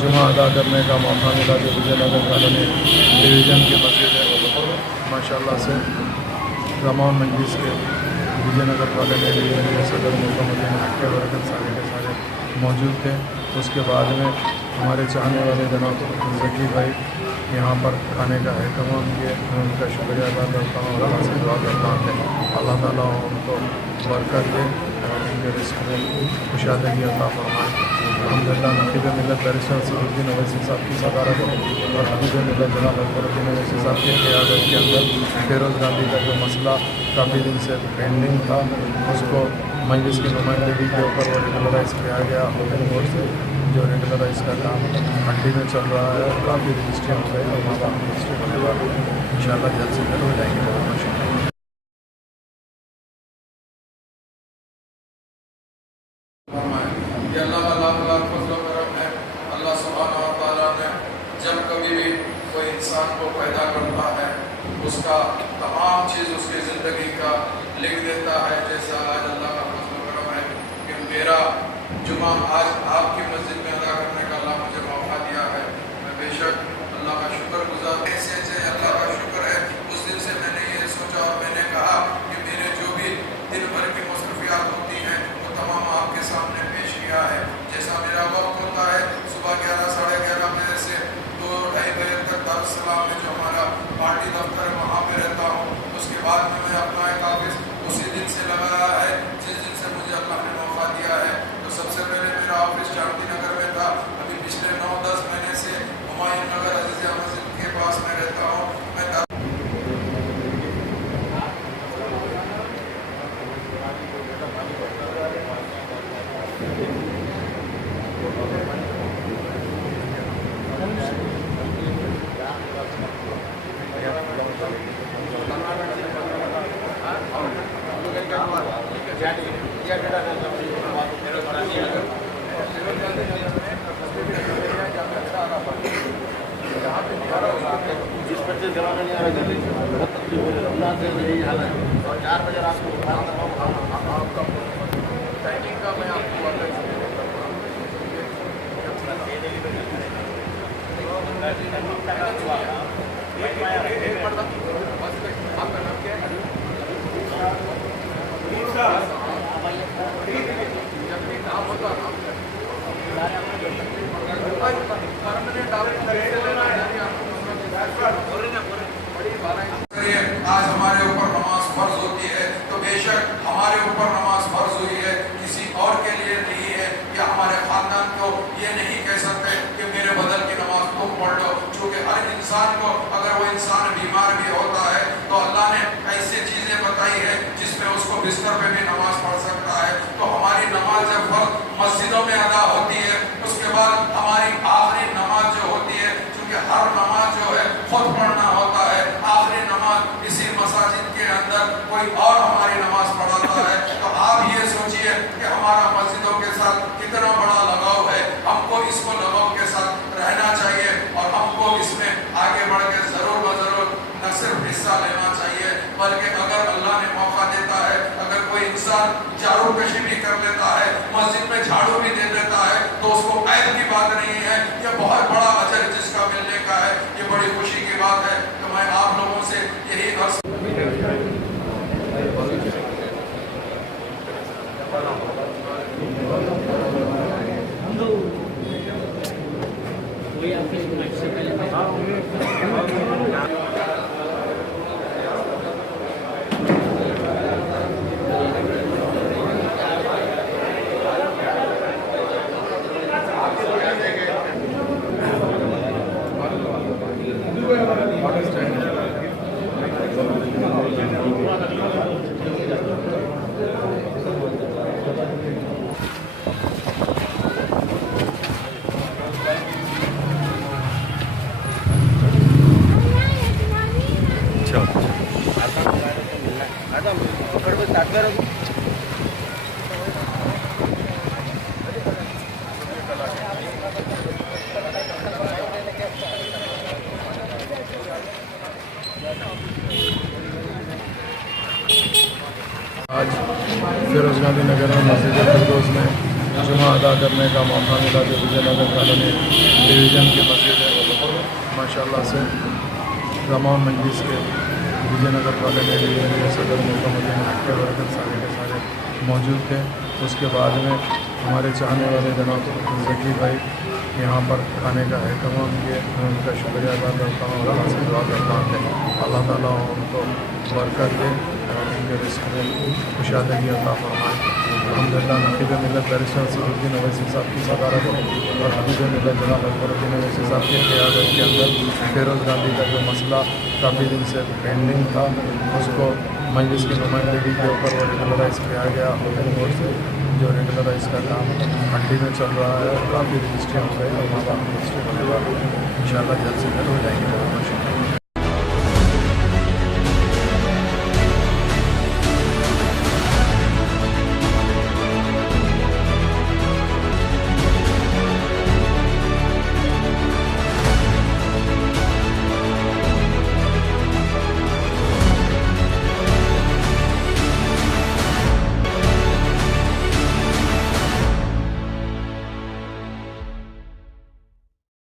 जुमा अदा करने का मौका मिला जो विजयनगर कॉलोनी डिवीज़न की मस्जिद है। माशाल्लाह से तमाम मजलिस के विजयनगर कॉलोनी डिवीज़न के सदर मुकम्मल के बरकत सारे के सारे मौजूद थे। उसके बाद में हमारे चाहने वाले जनाब ज़की भाई यहाँ पर खाने का एहतमाम किए। मैं उनका शुक्रिया अदा करता हूँ। अल्लाह से दुआ करता हूँ अल्लाह ताला उनको बरकत दे और उनके रिस्क में खुशहादगी अता फरमाए। अल्हम्दुलिल्लाह नकीब मिल्लत बैरिस्टर सदरुद्दीन अवैसी साहब की सदारत और हबीब मिल्लत जनाब अकबरुद्दीन अवैसी साहब की क़यादत के अंदर फिरोज़ गांधी का जो मसला काफ़ी दिन से पेंडिंग था उसको मजलिस की नुमाइंदगी के ऊपर वो रेगुलराइज़ किया गया। होटल बोर्ड से जो रेगुलराइज़ का काम मंडी में चल रहा है और काफ़ी रजिस्ट्री हो गई और वहाँ रजिस्ट्री होने वाली है। इंशाअल्लाह जल्द से जल्द हो जाएंगे। अल्लाह सुब्हानहू व तआला ने जब कभी भी कोई इंसान को पैदा करता है उसका तमाम चीज़ उसकी ज़िंदगी का लिख देता है। जैसा आज अल्लाह का फज़ल करम है कि मेरा जुमा आज आपकी मस्जिद में अदा करने का अल्लाह मुझे मौका दिया है। मैं बेशक अल्लाह का शुक्रगुज़ार ऐसे अल्लाह का शुक्र है। उस दिन से मैंने ये सोचा और मैंने कहा कि मेरे जो भी दिन भर की मसरूफियात होती हैं वो तमाम आपके सामने पेश किया है। जैसा मेरा वक्त होता है सुबह 11 साढ़े 11 बजे से 2-2:30 बजे तक दारुस्सलाम में जो हमारा पार्टी दफ्तर है वहाँ पे रहता हूँ। उसके बाद में मैं अपना एक ऑफिस उसी दिन से लगाया है जिस दिन से मुझे अल्लाह ने मौका दिया है। तो सबसे पहले मेरा ऑफिस शांति नगर में था। अभी पिछले 9-10 महीने से हुमायूं नगर अज़ीज़िया मस्जिद के पास में रहता हूँ। मैं जिस पर से जरा नहीं आ रहा बहुत तकलीफ हो रही है। रमजान से यही हाल है और 4 बजे रात को आपका पैकिंग का मैं आपको आपका नाम क्या है? जब भी काम होता आज हमारे ऊपर नमाज फर्ज होती है तो बेशक हमारे ऊपर नमाज फर्ज हुई है, किसी और के लिए नहीं है। या हमारे खानदान को ये नहीं कह सकते कि मेरे बदल की नमाज तुम पढ़ लो। चूँकि हर इंसान को अगर वो इंसान बीमार भी होता है तो अल्लाह ने ऐसी चीज़ें बताई है जिसमें उसको बिस्तर पे भी नमाज पढ़ सकता है। तो हमारी नमाज जब फर्ज मस्जिदों में अदा होती है उसके बाद हमारी आखिरी नमाज जो होती है, क्योंकि हर नमाज जो है खुद पढ़ना होता है, आखिरी नमाज इसी मसाजिद के अंदर कोई और हमारी नमाज पढ़ाता है। तो आप ये सोचिए कि हमारा मस्जिदों के साथ कितना बड़ा लगाव है। हमको इसको लगाव के साथ रहना चाहिए और हमको इसमें आगे बढ़ के ज़रूर ज़रूर न सिर्फ हिस्सा लेना चाहिए बल्कि अगर अल्लाह ने मौका देता है, अगर कोई इंसान झाड़ू पेशी भी कर लेता है, मस्जिद में झाड़ू भी दे देता है तो उसको ऐब की बात नहीं है। ये बहुत बड़ा अजर जिसका मिलने का है, ये बड़ी खुशी की बात है। तो मैं आप लोगों से यही अर्ज़ आज फिरोज़ गांधी नगर में मस्जिद फिरदौस में जुमा अदा करने का मौका मिला जो विजयनगर कॉलोनी डिवीज़न की मस्जिद है। माशाल्लाह से तमाम मजलिस के विजयनगर कॉलोनी डिवीज़न के सदर मुकम्मल के वर्कर सारे के सारे मौजूद थे। उसके बाद में हमारे चाहने वाले जनाब ज़की भाई यहाँ पर खाने का एहतमाम किए, मैं उनका शुक्रिया अदा करता हूँ और अल्लाह से दुआ करता हूँ कि अल्लाह ताला उनको बरकत दे और उनके रिस्क में कुशादगी अता फरमाए। अल्हम्दुलिल्लाह नकीब मिल्लत बैरिस्टर सदरुद्दीन अवैसी साहब की सदारत और हबीब मिल्लत जनाब अकबरुद्दीन अवैसी साहब की क़यादत के अंदर फिरोज़ गांधी का जो मसला काफ़ी दिन से पेंडिंग था उसको मजलिस की नुमाइंदगी के ऊपर वो रेगुलराइज़ किया गया होटल बोर्ड से, जो रेगुलराइज़ का काम मंडी में चल रहा है और काफ़ी रजिस्ट्री हो गई और वहाँ रजिस्ट्री होने वाली इंशाअल्लाह जल्द से जल्द हो जाएगी।